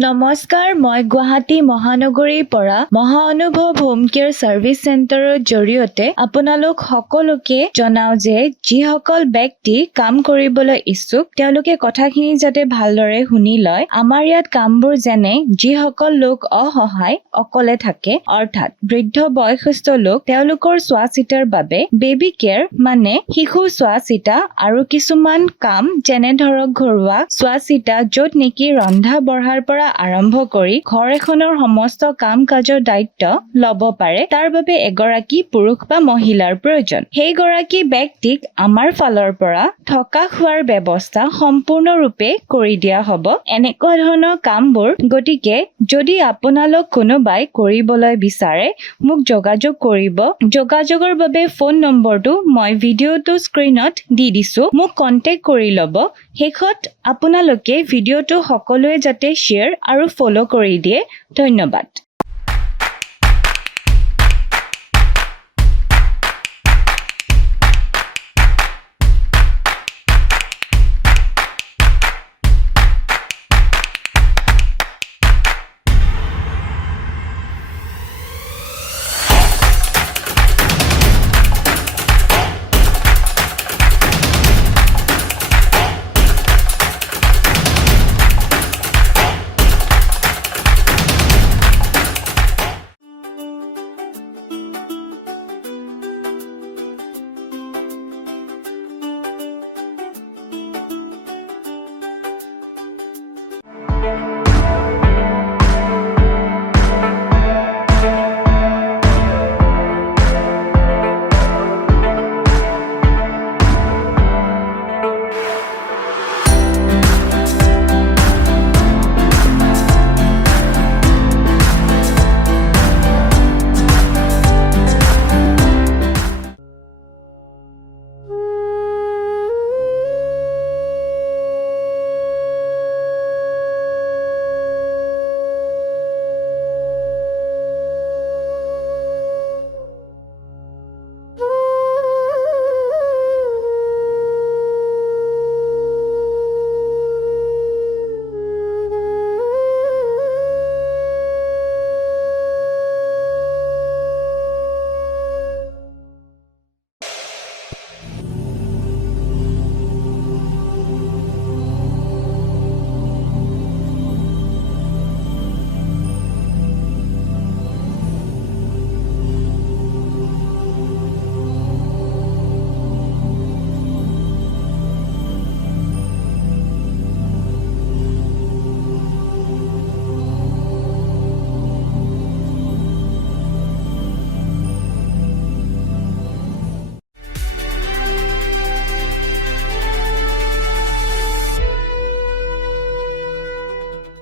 নমস্কাৰ, মই গুৱাহাটী মহানগৰীৰ পৰা মহানুভৱ হোম কেয়াৰ চাৰ্ভিচ চেণ্টাৰৰ জৰিয়তে আপোনালোক সকলোকে জনাও যে যিসকল ব্যক্তি কাম কৰিবলৈ ইচ্ছুক তেওঁলোকে কথাখিনি যাতে ভালদৰে শুনি লয়। আমাৰ ইয়াত কামবোৰ যেনে যিসকল লোক অসহায় অকলে থাকে অৰ্থাৎ বৃদ্ধ বয়সস্থ লোক তেওঁলোকৰ চোৱা চিতাৰ বাবে বেবী কেয়াৰ মানে শিশু চোৱা চিতা আৰু কিছুমান কাম যেনে ধৰক ঘৰুৱা চোৱা চিতা য'ত নেকি ৰন্ধা বঢ়াৰ পৰা আৰম্ভ কৰি ঘৰ এখনৰ সমস্ত কাম কাজৰ দায়িত্ব ল'ব পাৰে তাৰ বাবে এগৰাকী পুৰুষ বা মহিলাৰ প্ৰয়োজন। সেই গৰাকী ব্যক্তিক আমাৰ ফালৰ পৰা থকা খোৱাৰ ব্যৱস্থা সম্পূৰ্ণৰূপে কৰি দিয়া হ'ব এনেকুৱা ধৰণৰ কামবোৰ। গতিকে যদি আপোনালোক কোনোবাই কৰিবলৈ বিচাৰে মোক যোগাযোগ কৰিব। যোগাযোগৰ বাবে ফোন নম্বৰটো মই ভিডিঅ'টো স্ক্ৰীনত দি দিছো, মোক কন্টেক্ট কৰি ল'ব। শেষত আপোনালোকে ভিডিঅ'টো সকলোৱে যাতে শ্বেয়াৰ আৰু ফলো কৰি দিয়ে। ধন্যবাদ।